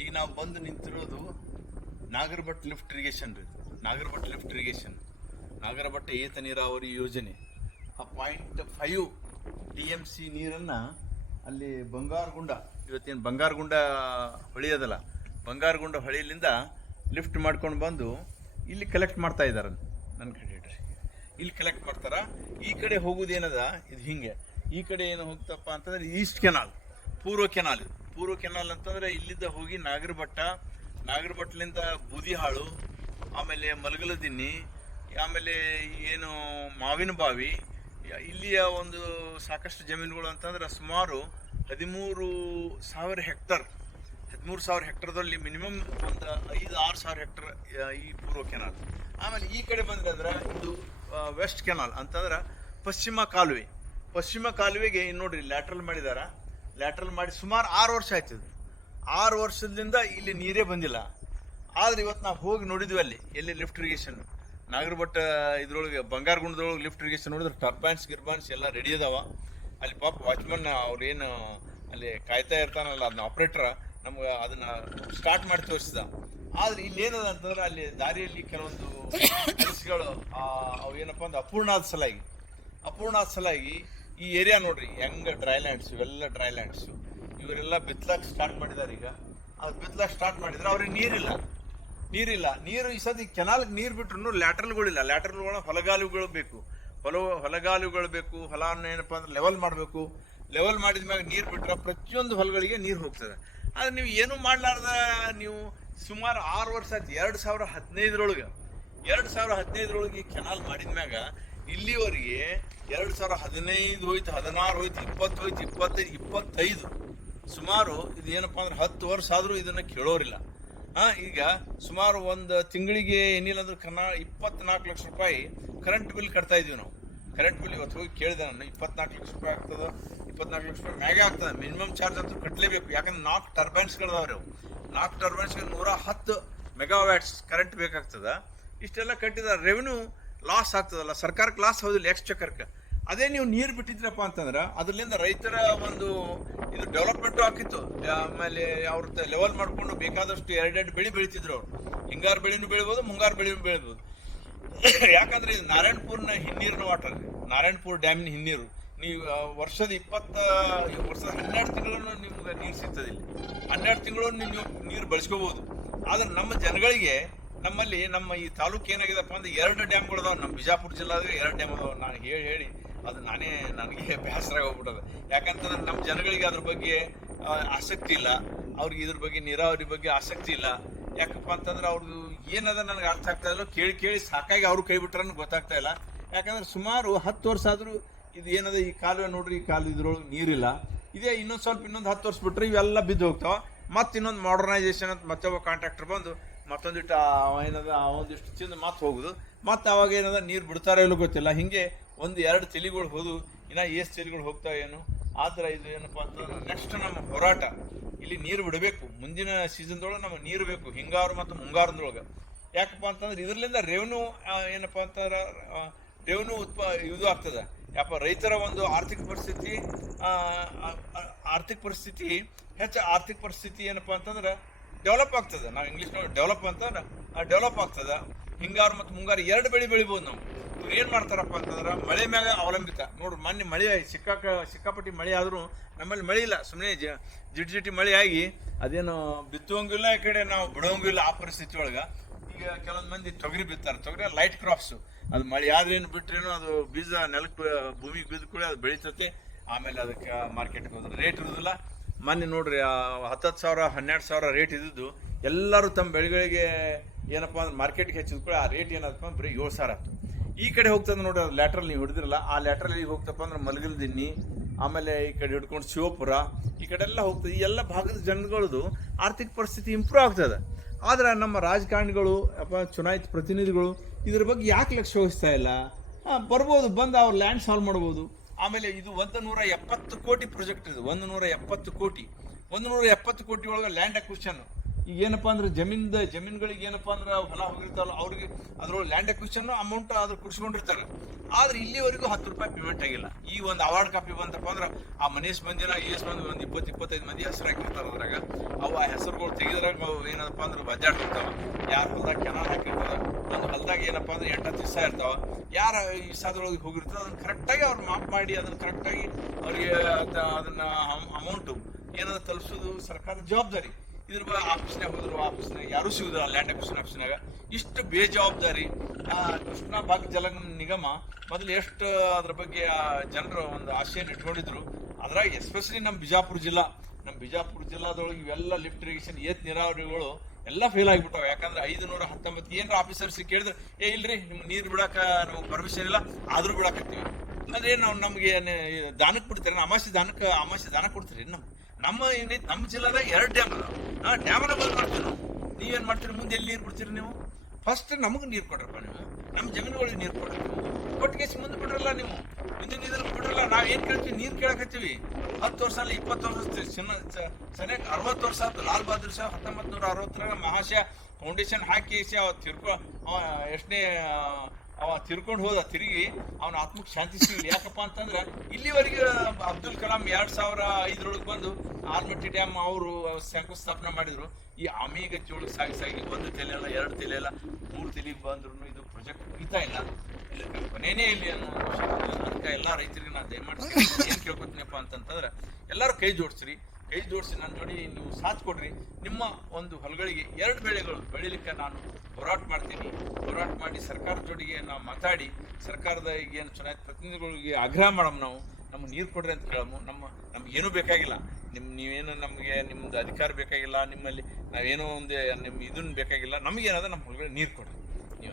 ಈಗ ನಾವು ಬಂದು ನಿಂತಿರೋದು ನಾಗರಭಟ್ ಲಿಫ್ಟ್ ಇರಿಗೇಷನ್ ರೀ. ನಾಗರಭಟ್ ಲಿಫ್ಟ್ ಇರಿಗೇಷನ್. ನಾಗರಭಟ್ಟ ಏತ ನೀರಾವರಿ ಯೋಜನೆ. ಆ ಪಾಯಿಂಟ್ ಫೈವ್ ಟಿ ಎಂ ಸಿ ನೀರನ್ನು ಅಲ್ಲಿ ಬಂಗಾರಗುಂಡ, ಇವತ್ತೇನು ಬಂಗಾರಗುಂಡ ಹೊಳಿ ಅದಲ್ಲ, ಬಂಗಾರಗುಂಡ ಹೊಳಿಲಿಂದ ಲಿಫ್ಟ್ ಮಾಡ್ಕೊಂಡು ಬಂದು ಇಲ್ಲಿ ಕಲೆಕ್ಟ್ ಮಾಡ್ತಾ ಇದ್ದಾರೆ ನನ್ನ ಕ್ರೆಡಿಟ್ ಇಲ್ಲಿ ಕಲೆಕ್ಟ್ ಮಾಡ್ತಾರೆ? ಈ ಕಡೆ ಹೋಗೋದೇನದ? ಇದು ಹಿಂಗೆ. ಈ ಕಡೆ ಏನು ಹೋಗ್ತಪ್ಪ ಅಂತಂದ್ರೆ ಈಸ್ಟ್ ಕೆನಾಲ್ ಪೂರ್ವ ಕೆನಾಲ್ ಇದು. ಪೂರ್ವ ಕೆನಾಲ್ ಅಂತಂದ್ರೆ ಇಲ್ಲಿಂದ ಹೋಗಿ ನಾಗರಭಟ್ಟ ನಾಗರಭಟ್ಟಲಿಂದ ಬೂದಿಹಾಳು, ಆಮೇಲೆ ಮಲಗಲದಿನ್ನಿ, ಆಮೇಲೆ ಏನು ಮಾವಿನ ಬಾವಿ ಇಲ್ಲಿಯ ಒಂದು ಸಾಕಷ್ಟು ಜಮೀನುಗಳು ಅಂತಂದ್ರೆ ಸುಮಾರು ಹದಿಮೂರು ಸಾವಿರ ಹೆಕ್ಟರ್, ಹದಿಮೂರು ಸಾವಿರ ಹೆಕ್ಟರ್ದಲ್ಲಿ ಮಿನಿಮಮ್ ಒಂದು ಐದು, ಆರು ಸಾವಿರ ಹೆಕ್ಟರ್ ಈ ಪೂರ್ವ ಕೆನಾಲ್. ಆಮೇಲೆ ಈ ಕಡೆ ಬಂದ್ರೆ ಅಂದ್ರೆ ಇದು ವೆಸ್ಟ್ ಕೆನಾಲ್ ಅಂತಂದ್ರೆ ಪಶ್ಚಿಮ ಕಾಲುವೆ. ಪಶ್ಚಿಮ ಕಾಲುವೆಗೆ ನೋಡ್ರಿ ಲ್ಯಾಟ್ರಲ್ ಮಾಡಿದಾರ. ಲ್ಯಾಟ್ರಲ್ ಮಾಡಿ ಸುಮಾರು ಆರು ವರ್ಷ ಆಯ್ತದೆ ಆರು ವರ್ಷದಿಂದ ಇಲ್ಲಿ ನೀರೇ ಬಂದಿಲ್ಲ. ಆದ್ರೆ ಇವತ್ತು ನಾವು ಹೋಗಿ ನೋಡಿದ್ವಿ ಅಲ್ಲಿ, ಎಲ್ಲಿ ಲಿಫ್ಟ್ ಇರಿಗೇಷನ್ ನಾಗರಭಟ್ಟ ಇದ್ರೊಳಗೆ, ಬಂಗಾರಗುಂಡದೊಳಗೆ ಲಿಫ್ಟ್ ಇರಿಗೇಷನ್ ನೋಡಿದ್ರೆ ಟರ್ಬೈನ್ಸ್ ಗಿರ್ಬೈನ್ಸ್ ಎಲ್ಲ ರೆಡಿ ಅದಾವ. ಅಲ್ಲಿ ಪಾಪ ವಾಚ್ಮನ್ ಅವ್ರೇನು ಅಲ್ಲಿ ಕಾಯ್ತಾ ಇರ್ತಾನಲ್ಲ ಅದನ್ನ ಆಪ್ರೇಟರ್ ನಮ್ಗೆ ಅದನ್ನ ಸ್ಟಾರ್ಟ್ ಮಾಡಿ ತೋರಿಸಿದ. ಆದ್ರೆ ಇಲ್ಲಿ ಏನದ ಅಂತಂದ್ರೆ ಅಲ್ಲಿ ದಾರಿಯಲ್ಲಿ ಕೆಲವೊಂದು ಕೆಲಸಗಳು ಅವು ಏನಪ್ಪ ಅಂದ್ರೆ ಅಪೂರ್ಣಾದ ಸಲಾಗಿ. ಅಪೂರ್ಣ ಆದ ಸಲಾಗಿ ಈ ಏರಿಯಾ ನೋಡ್ರಿ, ಹೆಂಗ ಡ್ರೈ ಲ್ಯಾಂಡ್ಸ್ ಇವೆಲ್ಲ ಡ್ರೈ ಲ್ಯಾಂಡ್ಸ್ ಇವರೆಲ್ಲ ಬಿತ್ಲಾಕ್ ಸ್ಟಾರ್ಟ್ ಮಾಡಿದಾರೆ ಈಗ. ಅದು ಬಿತ್ಲಾಕ್ ಸ್ಟಾರ್ಟ್ ಮಾಡಿದ್ರೆ ಅವ್ರಿಗೆ ನೀರಿಲ್ಲ. ನೀರಿಲ್ಲ. ನೀರು ಈ ಸತಿ ಕೆನಾಲ್ಗೆ ನೀರು ಬಿಟ್ರು ಲ್ಯಾಟ್ರಲ್ಗಳಿಲ್ಲ ಲ್ಯಾಟ್ರಲ್ಗಳ ಹೊಲಗಾಲುಗಳು ಬೇಕು. ಹೊಲ, ಹೊಲಗಾಲುಗಳು ಬೇಕು. ಹೊಲವನ್ನು ಏನಪ್ಪ ಅಂದ್ರೆ ಲೆವೆಲ್ ಮಾಡಬೇಕು. ಲೆವೆಲ್ ಮಾಡಿದ ಮ್ಯಾಗ ನೀರು ಬಿಟ್ರೆ ಪ್ರತಿಯೊಂದು ಹೊಲಗಳಿಗೆ ನೀರು ಹೋಗ್ತದೆ. ಆದ್ರೆ ನೀವು ಏನು ಮಾಡ್ಲಾರ್ದ ನೀವು ಸುಮಾರು ಆರು ವರ್ಷ ಆಯ್ತು. ಎರಡು ಸಾವಿರ ಹದಿನೈದರೊಳಗೆ. ಎರಡು ಸಾವಿರ ಹದಿನೈದರೊಳಗೆ ಕೆನಾಲ್ ಮಾಡಿದ ಮ್ಯಾಗ ಇಲ್ಲಿವರೆಗೆ ಎರಡು ಸಾವಿರ ಹದಿನೈದು ಹೋಯ್ತು, ಹದಿನಾರು ಹೋಯ್ತು, ಇಪ್ಪತ್ತು ಹೋಯ್ತು, ಇಪ್ಪತ್ತೈದು ಇಪ್ಪತ್ತೈದು. ಸುಮಾರು ಇದು ಅಂದ್ರೆ ಹತ್ತು ವರ್ಷ ಆದರೂ ಇದನ್ನು ಕೇಳೋರಿಲ್ಲ. ಹಾಂ, ಈಗ ಸುಮಾರು ಒಂದು ತಿಂಗಳಿಗೆ ಏನಿಲ್ಲ ಅಂದ್ರೆ ಕನ್ನಡ ಇಪ್ಪತ್ನಾಲ್ಕು ಲಕ್ಷ ರೂಪಾಯಿ ಕರೆಂಟ್ ಬಿಲ್ ಕಟ್ತಾ ಇದೀವಿ ನಾವು. ಕರೆಂಟ್ ಬಿಲ್ ಇವತ್ತು ಹೋಗಿ ಕೇಳಿದೆ ನಾನು, ಇಪ್ಪತ್ನಾಲ್ಕು ಲಕ್ಷ ರೂಪಾಯಿ ಆಗ್ತದೆ, ಇಪ್ಪತ್ನಾಲ್ಕು ಲಕ್ಷ ರೂಪಾಯಿ ಮ್ಯಾಗೆ ಆಗ್ತದೆ ಮಿನಿಮಮ್ ಚಾರ್ಜ್ ಅಂತೂ ಕಟ್ಟಲೇಬೇಕು ಯಾಕಂದ್ರೆ ನಾಲ್ಕು ಟರ್ಬೈನ್ಸ್ಗಳದಾವ್ರಿ ಅವು. ನಾಲ್ಕು ಟರ್ಬೈನ್ಸ್ಗೆ ನೂರ ಹತ್ತು ಮೆಗಾವ್ಯಾಟ್ಸ್ ಕರೆಂಟ್ ಬೇಕಾಗ್ತದ. ಇಷ್ಟೆಲ್ಲ ಕಟ್ಟಿದ ರೆವೆನ್ಯೂ ಲಾಸ್ ಆಗ್ತದಲ್ಲ? ಸರ್ಕಾರಕ್ಕೆ ಲಾಸ್ ಹೌದಿಲ್ಲ ಚಕ್ಕರ್ಕ ಅದೇ ನೀವು ನೀರು ಬಿಟ್ಟಿದ್ರಪ್ಪ ಅಂತಂದ್ರೆ ಅದರಿಂದ ರೈತರ ಒಂದು ಇದು ಡೆವಲಪ್ಮೆಂಟು ಆಗಿತ್ತು ಆಮೇಲೆ ಅವ್ರ ಲೆವೆಲ್ ಮಾಡ್ಕೊಂಡು ಬೇಕಾದಷ್ಟು ಎರಡೆರಡು ಬೆಳೆ ಬೆಳೀತಿದ್ರು ಅವ್ರು. ಹಿಂಗಾರು ಬೆಳೆನೂ ಬೆಳಿಬೋದು, ಮುಂಗಾರು ಬೆಳೆನೂ ಬೆಳಿಬೋದು. ಯಾಕಂದ್ರೆ ಇದು ನಾರಾಯಣಪುರ್ನ ಹಿನ್ನೀರಿನ ವಾಟರ್ ನಾರಾಯಣಪುರ ಡ್ಯಾಮ್ನ ಹಿನ್ನೀರು. ನೀವು ವರ್ಷದ ಇಪ್ಪತ್ತ, ವರ್ಷದ ಹನ್ನೆರಡು ತಿಂಗಳನ್ನು ನಿಮ್ಗೆ ನೀರು ಸಿಗ್ತದೆ ಇಲ್ಲಿ. ಹನ್ನೆರಡು ತಿಂಗಳು ನೀವು ನೀರು ಬಳಸ್ಕೋಬಹುದು ಆದ್ರೆ ನಮ್ಮ ಜನಗಳಿಗೆ ನಮ್ಮಲ್ಲಿ ನಮ್ಮ ಈ ತಾಲೂಕು ಏನಾಗಿದೆಪ್ಪ ಅಂದ್ರೆ ಎರಡು ಡ್ಯಾಮ್ಗಳು ಅದಾವ ನಮ್ಮ ಬಿಜಾಪುರ ಜಿಲ್ಲಾದಾಗ ಎರಡು ಡ್ಯಾಮ್ ಅದಾವ. ನಾನು ಹೇಳಿ ಹೇಳಿ ಅದು ನಾನೇ ನನಗೆ ಬೇಸರ ಹೋಗ್ಬಿಟ್ಟದ ಯಾಕಂತಂದ್ರೆ ನಮ್ಮ ಜನಗಳಿಗೆ ಅದ್ರ ಬಗ್ಗೆ ಆಸಕ್ತಿ ಇಲ್ಲ. ಅವ್ರಿಗೆ ಇದ್ರ ಬಗ್ಗೆ, ನೀರಾವರಿ ಬಗ್ಗೆ ಆಸಕ್ತಿ ಇಲ್ಲ. ಯಾಕಪ್ಪ ಅಂತಂದ್ರೆ ಅವ್ರದ್ದು ಏನದ ನನಗೆ ಅರ್ಥ ಆಗ್ತಾ ಇಲ್ಲ ಕೇಳಿ ಕೇಳಿ ಸಾಕಾಗಿ ಅವ್ರು ಕೈ ಗೊತ್ತಾಗ್ತಾ ಇಲ್ಲ. ಯಾಕಂದ್ರೆ ಸುಮಾರು ಹತ್ತು ವರ್ಷ ಆದರೂ ಇದು ಏನದ ಈ ಕಾಲುವೆ ನೋಡ್ರಿ, ಈ ಕಾಲು ಇದ್ರೊಳಗೆ ನೀರಿಲ್ಲ. ಇದೇ ಇನ್ನೊಂದು ಸ್ವಲ್ಪ ಇನ್ನೊಂದು ಹತ್ತು ವರ್ಷ ಬಿಟ್ಟರೆ ಇವೆಲ್ಲ ಬಿದ್ದು ಹೋಗ್ತಾವೆ ಮತ್ತೆ ಇನ್ನೊಂದು ಮಾಡರ್ನೈಸೇಷನ್ ಅಂತ ಮತ್ತೊಬ್ಬ ಕಾಂಟ್ರಾಕ್ಟರ್ ಬಂದು ಮತ್ತೊಂದಿಟ್ಟು ಏನದ ಒಂದಿಷ್ಟು ತಿಂದು ಮತ್ತೆ ಹೋಗುದು. ಮತ್ತೆ ಅವಾಗ ಏನದ ನೀರು ಬಿಡ್ತಾರೋ ಇಲ್ಲೋ ಗೊತ್ತಿಲ್ಲ. ಹಿಂಗೆ ಒಂದು ಎರಡು ತಲೆಗಳು ಹೋದು. ಇನ್ನ ಎಷ್ಟು ತಲೆಗಳು ಹೋಗ್ತಾವೆ ಏನು? ಥರ ಇದು ಏನಪ್ಪ ಅಂತಂದ್ರೆ ನೆಕ್ಸ್ಟ್ ನಮ್ಮ ಹೋರಾಟ. ಇಲ್ಲಿ ನೀರು ಬಿಡಬೇಕು. ಮುಂದಿನ ಸೀಸನ್ದೊಳಗೆ ನಮಗೆ ನೀರು ಬೇಕು. ಹಿಂಗಾರು ಮತ್ತು ಮುಂಗಾರದೊಳಗೆ ಯಾಕಪ್ಪ ಅಂತಂದ್ರೆ ಇದರಿಂದ ರೆವೆನ್ಯೂ ಏನಪ್ಪ ಅಂತಂದ್ರೆ ರೆವೆನ್ಯೂ ಉತ್ಪ ಇದು ಆಗ್ತದೆ. ಯಾಪ ರೈತರ ಒಂದು ಆರ್ಥಿಕ ಪರಿಸ್ಥಿತಿ ಆ, ಆ, ಆ, ಆರ್ಥಿಕ ಪರಿಸ್ಥಿತಿ ಹೆಚ್ಚು ಆರ್ಥಿಕ ಪರಿಸ್ಥಿತಿ ಏನಪ್ಪ ಅಂತಂದ್ರೆ ಡೆವಲಪ್ ಆಗ್ತದೆ. ನಾವು ಇಂಗ್ಲೀಷ್ ಡೆವಲಪ್ ಅಂತ ಡೆವಲಪ್ ಆಗ್ತದೆ. ಹಿಂಗಾರು ಮತ್ತು ಮುಂಗಾರು ಎರಡು ಬೆಳೆ ಬೆಳಿಬೋದು ನಾವು. ಇವ್ರು ಏನು ಮಾಡ್ತಾರಪ್ಪ ಅಂತಂದ್ರೆ, ಮಳೆ ಮ್ಯಾಗ ಅವಲಂಬಿತ. ನೋಡ್ರಿ, ಮೊನ್ನೆ ಮಳೆ ಸಿಕ್ಕಾಕ, ಸಿಕ್ಕಾಪಟ್ಟಿ ಮಳೆ ಆದರೂ ನಮ್ಮಲ್ಲಿ ಮಳೆ ಇಲ್ಲ. ಸುಮ್ಮನೆ ಜಿಟಿ ಜಿಟಿ ಮಳೆ ಆಗಿ ಅದೇನು ಬಿತ್ತುವಂಗಿಲ್ಲ, ಈ ಕಡೆ ನಾವು ಬಿಡೋಂಗಿಲ್ಲ ಆ ಪರಿಸ್ಥಿತಿ ಒಳಗೆ. ಈಗ ಕೆಲವೊಂದು ಮಂದಿ ತೊಗರಿ ಬಿತ್ತಾರೆ. ತೊಗರಿ ಲೈಟ್ ಕ್ರಾಪ್ಸು ಅದು ಮಳೆ ಆದ್ರೇನು ಬಿಟ್ರೇನು ಅದು ಬೀಜ ನೆಲಕ್ಕೆ ಭೂಮಿಗೆ ಬಿದ್ದ ಕೂಡ ಅದು ಬೆಳೀತತೆ. ಆಮೇಲೆ ಅದಕ್ಕೆ ಮಾರ್ಕೆಟ್ಗೆ ಹೋದ್ರೆ ರೇಟ್ ಇರೋದಿಲ್ಲ. ಮೊನ್ನೆ ನೋಡ್ರಿ ಹತ್ತತ್ತು ಸಾವಿರ, ಹನ್ನೆರಡು ಸಾವಿರ ರೇಟ್ ಇದ್ದಿದ್ದು, ಎಲ್ಲರೂ ತಮ್ಮ ಬೆಳೆಗಳಿಗೆ ಏನಪ್ಪ ಅಂದ್ರೆ ಮಾರ್ಕೆಟ್ಗೆ ಹೆಚ್ಚಿದ ಕೂಡ ಆ ರೇಟ್ ಏನಪ್ಪ ಅಂದ್ರೆ ಬರೀ ಏಳು ಸಾವಿರ ಆಯ್ತು. ಈ ಕಡೆ ಹೋಗ್ತದೆ ನೋಡಿ ಅದು ಲ್ಯಾಟ್ರಲ್ ನೀವು ಹಿಡಿದಿರಲ್ಲ, ಆ ಲ್ಯಾಟ್ರಲ್ ಈಗ ಹೋಗ್ತಪ್ಪ ಅಂದ್ರೆ ಮಲಗಲ್ದಿನ್ನಿ ಆಮೇಲೆ ಈ ಕಡೆ ಹಿಡ್ಕೊಂಡು ಶಿವಪುರ, ಈ ಕಡೆ ಎಲ್ಲ ಹೋಗ್ತದೆ. ಈ ಎಲ್ಲ ಭಾಗದ ಜನಗಳದು ಆರ್ಥಿಕ ಪರಿಸ್ಥಿತಿ ಇಂಪ್ರೂವ್ ಆಗ್ತದೆ. ಆದ್ರೆ ನಮ್ಮ ರಾಜಕಾರಣಿಗಳು, ಅಪ್ಪ ಚುನಾಯಿತ ಪ್ರತಿನಿಧಿಗಳು ಇದ್ರ ಬಗ್ಗೆ ಯಾಕೆ ಲಕ್ಷ ವಹಿಸ್ತಾ ಇಲ್ಲ? ಬರ್ಬೋದು, ಬಂದು ಅವ್ರು ಲ್ಯಾಂಡ್ ಸಾಲ್ವ್ ಮಾಡ್ಬೋದು. ಆಮೇಲೆ ಇದು ಒಂದು ನೂರ ಎಪ್ಪತ್ತು ಕೋಟಿ ಪ್ರಾಜೆಕ್ಟ್ ಇದು. ಒಂದು ನೂರ ಎಪ್ಪತ್ತು ಕೋಟಿ. ಒಂದು ನೂರ ಎಪ್ಪತ್ತು ಕೋಟಿ ಒಳಗೆ ಲ್ಯಾಂಡ್ ಅಕ್ವಿಷನ್ ಈಗ ಏನಪ್ಪಾ ಅಂದ್ರೆ ಜಮೀನ್ದ ಜಮೀನುಗಳಿಗೆ ಏನಪ್ಪಾ ಅಂದ್ರೆ ಹೊಲ ಹೋಗಿರ್ತಾರಲ್ಲ, ಅವ್ರಿಗೆ ಅದ್ರೊಳಗೆ ಲ್ಯಾಂಡ್ ಅಕ್ವಿಷನ್ ಅಮೌಂಟ್ ಆದ್ರೂ ಕುಡಿಸ್ಕೊಂಡಿರ್ತಾರೆ ಆದ್ರೆ ಇಲ್ಲಿವರೆಗೂ ಹತ್ತು ರೂಪಾಯಿ ಪೇಮೆಂಟ್ ಆಗಿಲ್ಲ. ಈ ಒಂದು ಅವಾರ್ಡ್ ಕಾಪಿ ಬಂತಪ್ಪ ಅಂದ್ರೆ ಆ ಮನೇಶ್ ಮಂದಿನ ಎಸ್ ಮಂದಿ ಒಂದು ಇಪ್ಪತ್ತು ಇಪ್ಪತ್ತೈದು ಮಂದಿ ಹೆಸರು ಹಾಕಿರ್ತಾರೆ ಅದ್ರಾಗ. ಏನಪ್ಪ ಅಂದ್ರೆ ಬಜಾಡ್ತಿರ್ತಾವ ಯಾರ ಹೊಲ್ದಾಗ ಕೆನಾಲ್ ಹಾಕಿರ್ತಾವ ಒಂದು ಹೊಲ್ದಾಗ ಏನಪ್ಪ ಅಂದ್ರೆ ಎಂಟತ್ತು ದಿವಸ ಇರ್ತಾವ. ಯಾರು ಈ ಸಾದೊಳಗೆ ಹೋಗಿರ್ತಾರೆ, ಅದನ್ನ ಕರೆಕ್ಟಾಗಿ ಅವ್ರು ಮಾಪ್ ಮಾಡಿ ಅದನ್ನ ಕರೆಕ್ಟಾಗಿ ಅವ್ರಿಗೆ ಅದ- ಅದನ್ನ ಅಮೌಂಟು ಏನಾದ್ರು ತಲುಪಿಸೋದು ಸರ್ಕಾರದ ಜವಾಬ್ದಾರಿ. ಇದ್ರ ಆಫೀಸ್ನಾಗ ಹೋದ್ರು ಆಫೀಸ್ನಾಗ ಯಾರು ಸಿಗುದಿಲ್ಲ ಲ್ಯಾಂಡ್ ಅಕ್ವಿಷನ್ ಆಫೀಸ್ನಾಗ ಇಷ್ಟು ಬೇಜವಾಬ್ದಾರಿ. ಕೃಷ್ಣ ಭಾಗ ಜಲ ನಿಗಮ ಮೊದಲು ಎಷ್ಟು, ಅದ್ರ ಬಗ್ಗೆ ಜನರು ಒಂದು ಆಶೆಯನ್ನು ಇಟ್ಕೊಂಡಿದ್ರು. ಅದ್ರಾಗ ಎಸ್ಪೆಷಲಿ ನಮ್ಮ ಬಿಜಾಪುರ ಜಿಲ್ಲಾ. ನಮ್ಮ ಬಿಜಾಪುರ ಜಿಲ್ಲಾದೊಳಗೆ ಇವೆಲ್ಲ ಲಿಫ್ಟ್ ಇರಿಗೇಷನ್ ಏತ್ ನೀರಾವರಿಗಳು ಎಲ್ಲ ಫೇಲ್ ಆಗಿಬಿಟ್ಟಾವ. ಯಾಕಂದ್ರೆ ಐದು ನೂರ ಹತ್ತೊಂಬತ್ತು ಏನರ ಆಫೀಸರ್ಸ್ ಕೇಳಿದ್ರೆ, ಏ, ಇಲ್ರಿ, ನಿಮ್ಗೆ ನೀರು ಬಿಡಾಕ ನಮಗೆ ಪರ್ಮಿಷನ್ ಇಲ್ಲ, ಆದ್ರೂ ಬಿಡಾಕತ್ತೀವಿ. ಅಂದ್ರೆ ನಾವು ನಮಗೆ ದಾನಕ್ಕೆ ಬಿಡ್ತಾರೆ ಅಮಾಸಿ ದಾನಕ್ಕೆ ಅಮಾಸಿ ದಾನ ಕೊಡ್ತೀರಿ ನಮ್ಮ ನಮ್ಮ ನಮ್ಮ ಜಿಲ್ಲಾದಾಗ ಎರಡು ಡ್ಯಾಮ್ ಅದಾವ. ಆ ಡ್ಯಾಮನ್ನ ಬಂದ್ ಮಾಡ್ತೀವಿ ನೀವೇನು ಮಾಡ್ತೀರಿ? ಮುಂದೆ ಎಲ್ಲಿ ನೀರು ಕೊಡ್ತೀರಿ ನೀವು? ಫಸ್ಟ್ ನಮಗೆ ನೀರು ಕೊಡ್ರಪ್ಪ ನೀವು. ನಮ್ಮ ಜಮೀನುಗಳಿಗೆ ನೀರು ಕೊಡ್ರಿ. ಕೊಟ್ಟಿಗೆ ಮುಂದೆ ಬಿಡ್ರಲ್ಲ ನೀವು. ಮುಂದಿನ ಇದನ್ನ ಬಿಡ್ರಲ್ಲ. ನಾವು ಏನು ಕೇಳ್ತೀವಿ? ನೀರು ಕೇಳಕತ್ತೀವಿ ಹತ್ತು ವರ್ಷ ಅಲ್ಲ, ಇಪ್ಪತ್ತು ವರ್ಷ ಸರಿಯಾಗಿ ಅರವತ್ತು ವರ್ಷ ಆಯ್ತು. ಲಾಲ್ ಬಹದ್ದೂರ್ ಶಾಹ ಹತ್ತೊಂಬತ್ತು ನೂರ ಅರವತ್ತರಾಗ ಮಹಾಶಯ ಫೌಂಡೇಶನ್ ಹಾಕಿ ಸಿ ಅವ ತಿರ್ಕೊ ಎಷ್ಟನೇ ಅವ ತಿರ್ಕೊಂಡು ಹೋದ ತಿರುಗಿ ಅವನ ಆತ್ಮಕ್ಕೆ ಶಾಂತಿ ಸಿಗಲಿ. ಯಾಕಪ್ಪ ಅಂತಂದ್ರೆ ಇಲ್ಲಿವರೆಗೆ ಅಬ್ದುಲ್ ಕಲಾಂ ಎರಡು ಸಾವಿರ ಐದರೊಳಗೆ ಬಂದು ಆಲ್ಮಟ್ಟಿ ಡ್ಯಾಮ್ ಅವರು ಶಂಕುಸ್ಥಾಪನೆ ಮಾಡಿದ್ರು. ಈ ಅಮೀಗ ಚೋಳು ಸಾಗಿ ಸಾಗಿ ಒಂದು ತಲೆ ಅಲ್ಲ ಎರಡು ತಲೆ ಮೂರು ತಲೆಗೆ ಬಂದ್ರು ಇದು ಪ್ರಾಜೆಕ್ಟ್ ಮುಗಿತಾ ಇಲ್ಲ. ಇಲ್ಲ, ಕೊನೆನೇ ಇಲ್ಲಿ ಅನ್ನೋ ಅದಕ್ಕೆ ಎಲ್ಲ ರೈತರಿಗೆ ನಾನು ದಯಮಾಡಿ ಏನು ಕೇಳ್ಕೊತೀನಪ್ಪ ಅಂತಂತಂದ್ರೆ ಎಲ್ಲರೂ ಕೈ ಜೋಡಿಸ್ರಿ. ಕೈ ಜೋಡಿಸಿ ನನ್ನ ಜೋಡಿ ನೀವು ಸಾಥ್ ಕೊಡ್ರಿ. ನಿಮ್ಮ ಒಂದು ಹೊಲಗಳಿಗೆ ಎರಡು ಬೆಳೆಗಳು ಬೆಳಿಲಿಕ್ಕೆ ನಾನು ಹೋರಾಟ ಮಾಡ್ತೀನಿ. ಹೋರಾಟ ಮಾಡಿ ಸರ್ಕಾರದ ಜೋಡಿಗೆ ನಾವು ಮಾತಾಡಿ, ಸರ್ಕಾರದ ಈಗ ಏನು ಚುನಾಯಿತ ಪ್ರತಿನಿಧಿಗಳಿಗೆ ಆಗ್ರಹ ಮಾಡಮ್ ನಾವು. ನಮ್ಗೆ ನೀರು ಕೊಡ್ರಿ ಅಂತ ಕೇಳಮು. ನಮ್ಮ, ನಮ್ಗೆ ಏನೂ ಬೇಕಾಗಿಲ್ಲ. ನಿಮ್ಮ ನೀವೇನು ನಮಗೆ ನಿಮ್ಮದು ಅಧಿಕಾರ ಬೇಕಾಗಿಲ್ಲ. ನಿಮ್ಮಲ್ಲಿ ನಾವೇನೋ ಒಂದು, ನಿಮ್ಮ ಇದನ್ನು ಬೇಕಾಗಿಲ್ಲ. ನಮಗೇನಾದ್ರೆ ನಮ್ಮ ಹೊಲಗಳಿಗೆ ನೀರು ಕೊಡ್ರಿ. ನೀವು